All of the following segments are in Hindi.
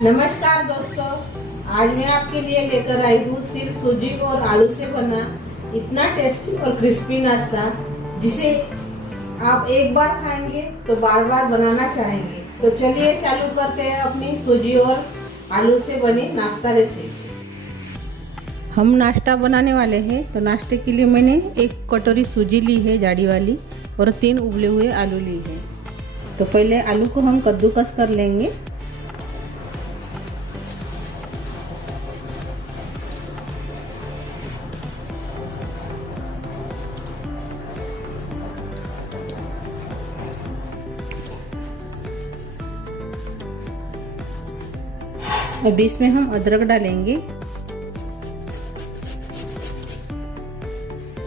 नमस्कार दोस्तों, आज मैं आपके लिए लेकर आई हूँ सिर्फ सूजी और आलू से बना इतना टेस्टी और क्रिस्पी नाश्ता जिसे आप एक बार खाएंगे तो बार बार बनाना चाहेंगे। तो चलिए चालू करते हैं अपनी सूजी और आलू से बनी नाश्ता रेसिपी। हम नाश्ता बनाने वाले हैं, तो नाश्ते के लिए मैंने 1 कटोरी सूजी ली है जाड़ी वाली और 3 उबले हुए आलू ली है। तो पहले आलू को हम कद्दूकस कर लेंगे। अब इसमें हम अदरक डालेंगे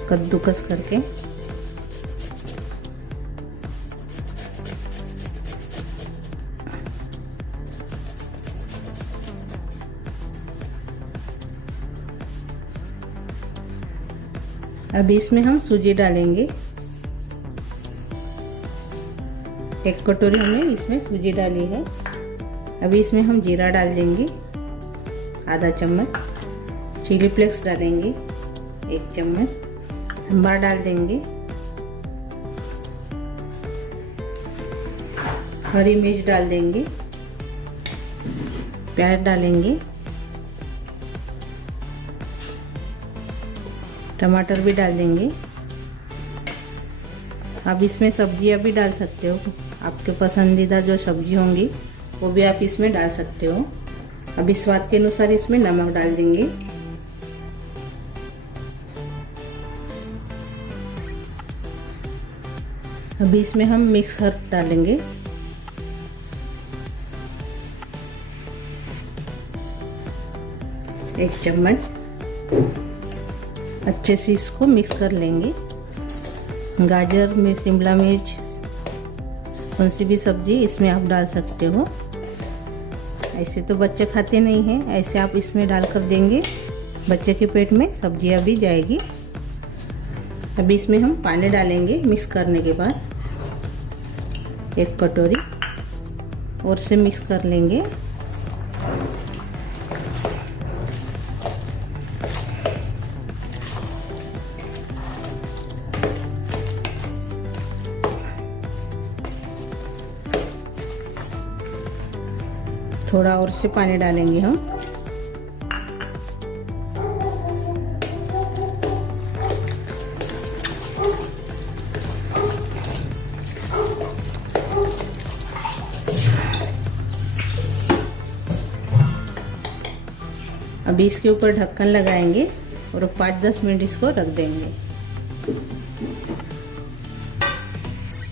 कद्दूकस करके। अब इसमें हम सूजी डालेंगे। 1 कटोरी हमने इसमें सूजी डाली है। अभी इसमें हम जीरा डाल देंगे आधा चम्मच, चिली फ्लेक्स डालेंगे 1 चम्मच, सांभर डाल देंगे, हरी मिर्च डाल देंगे, प्याज डालेंगे, टमाटर भी डाल देंगे। आप इसमें सब्जियां भी डाल सकते हो, आपके पसंदीदा जो सब्जी होंगी वो भी आप इसमें डाल सकते हो। अभी स्वाद के अनुसार इसमें नमक डाल देंगे। अभी इसमें हम मिक्स हर्ब डालेंगे। एक चम्मच अच्छे से इसको मिक्स कर लेंगे। गाजर में शिमला मिर्च कौन सी भी सब्जी इसमें आप डाल सकते हो। ऐसे तो बच्चे खाते नहीं हैं, ऐसे आप इसमें डालकर देंगे, बच्चे के पेट में सब्जियां भी जाएगी। अभी इसमें हम पानी डालेंगे मिक्स करने के बाद 1 कटोरी और से मिक्स कर लेंगे। थोड़ा और से पानी डालेंगे हम। अभी इसके ऊपर ढक्कन लगाएंगे और 5-10 मिनट इसको रख देंगे।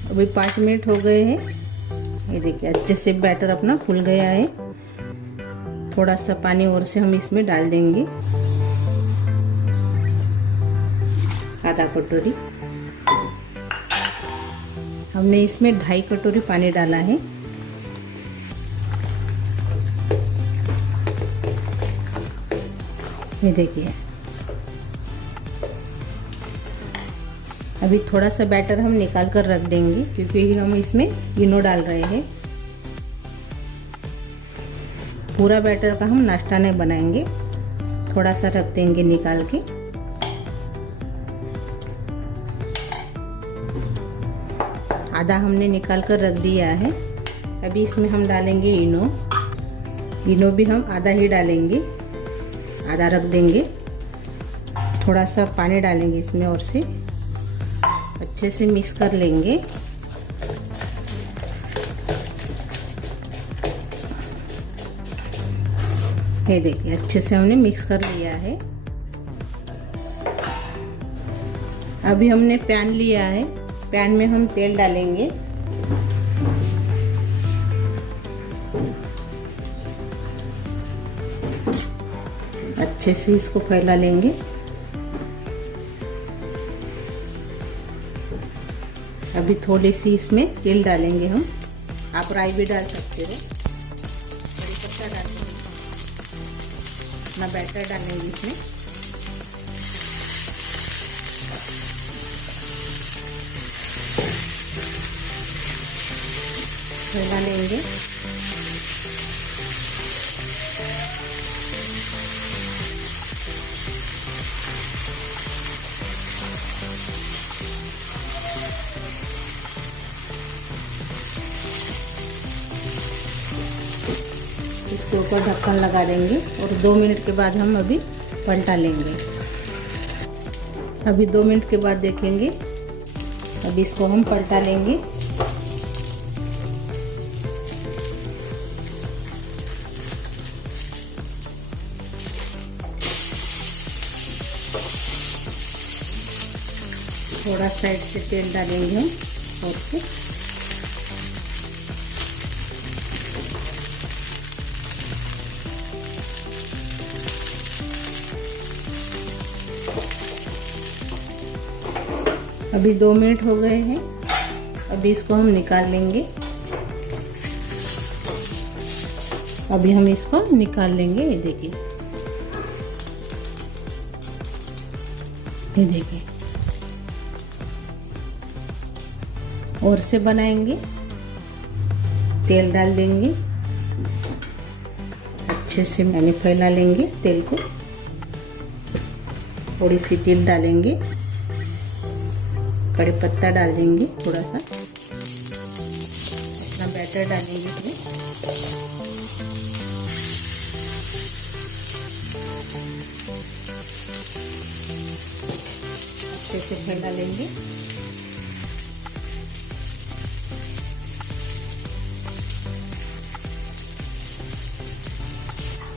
अभी 5 मिनट हो गए हैं। ये देखिए अच्छे से बैटर अपना फूल गया है। थोड़ा सा पानी और से हम इसमें डाल देंगे, आधा कटोरी। हमने इसमें 2.5 कटोरी पानी डाला है। ये देखिए अभी थोड़ा सा बैटर हम निकाल कर रख देंगे, क्योंकि हम इसमें इनो डाल रहे हैं। पूरा बैटर का हम नाश्ता नहीं बनाएंगे, थोड़ा सा रख देंगे निकाल के। आधा हमने निकाल कर रख दिया है। अभी इसमें हम डालेंगे इनो। इनो भी हम आधा ही डालेंगे, आधा रख देंगे। थोड़ा सा पानी डालेंगे इसमें और से अच्छे से मिक्स कर लेंगे। ये देखिए अच्छे से हमने मिक्स कर लिया है। अभी हमने पैन लिया है, पैन में हम तेल डालेंगे। अच्छे से इसको फैला लेंगे। अभी थोड़ी सी इसमें तेल डालेंगे हम, आप राई भी डाल सकते हो। कड़ी पत्ता डालेंगे, अपना बैटर डालेंगे इसमें। फैला लेंगे। इसके ऊपर ढक्कन लगा देंगे और 2 मिनट के बाद हम अभी पलटा लेंगे। अभी 2 मिनट के बाद देखेंगे। अभी इसको हम पलटा लेंगे। थोड़ा साइड से तेल डालेंगे हम और फिर अभी 2 मिनट हो गए हैं। अभी इसको हम निकाल लेंगे। अभी हम इसको निकाल लेंगे। ये देखिए, ये देखिए। और से बनाएंगे। तेल डाल देंगे, अच्छे से मैंने फैला लेंगे तेल को। थोड़ी सी तिल डालेंगे, कड़ी पत्ता डाल देंगे, थोड़ा सा अपना बैटर डालेंगे इसमें। अच्छे से फैला लेंगे।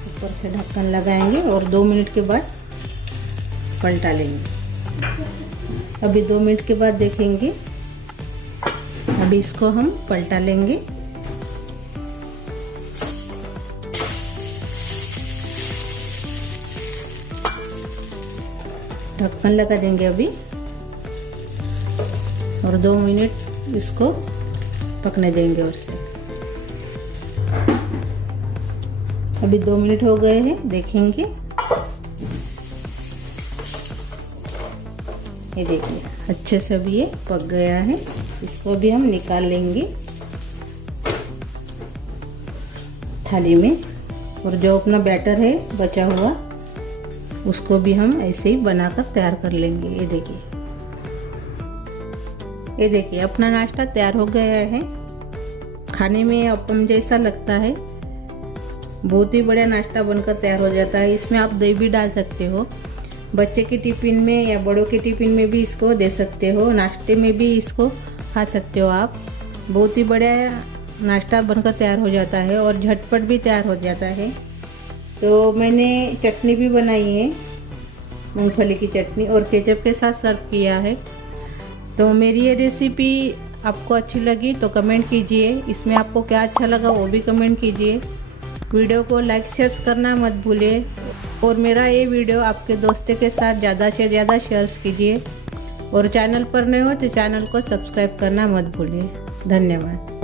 ऊपर से ढक्कन लगाएंगे और 2 मिनट के बाद पलटा लेंगे। अभी 2 मिनट के बाद देखेंगे। अभी इसको हम पलटा लेंगे। ढक्कन लगा देंगे अभी और 2 मिनट इसको पकने देंगे। और से अभी 2 मिनट हो गए हैं, देखेंगे। ये देखिए, अच्छे से अभी ये पक गया है। इसको भी हम निकाल लेंगे थाली में। और जो अपना बैटर है बचा हुआ, उसको भी हम ऐसे ही बनाकर तैयार कर लेंगे। ये देखिए, ये देखिए, अपना नाश्ता तैयार हो गया है। खाने में अप्पम जैसा लगता है। बहुत ही बढ़िया नाश्ता बनकर तैयार हो जाता है। इसमें आप दही भी डाल सकते हो। बच्चे के टिफिन में या बड़ों के टिफिन में भी इसको दे सकते हो। नाश्ते में भी इसको खा सकते हो आप। बहुत ही बढ़िया नाश्ता बनकर तैयार हो जाता है और झटपट भी तैयार हो जाता है। तो मैंने चटनी भी बनाई है, मूंगफली की चटनी, और केचप के साथ सर्व किया है। तो मेरी ये रेसिपी आपको अच्छी लगी तो कमेंट कीजिए। इसमें आपको क्या अच्छा लगा वो भी कमेंट कीजिए। वीडियो को लाइक शेयर करना मत भूलिए। और मेरा ये वीडियो आपके दोस्तों के साथ ज़्यादा से ज़्यादा शेयर कीजिए। और चैनल पर नए हो तो चैनल को सब्सक्राइब करना मत भूलिए। धन्यवाद।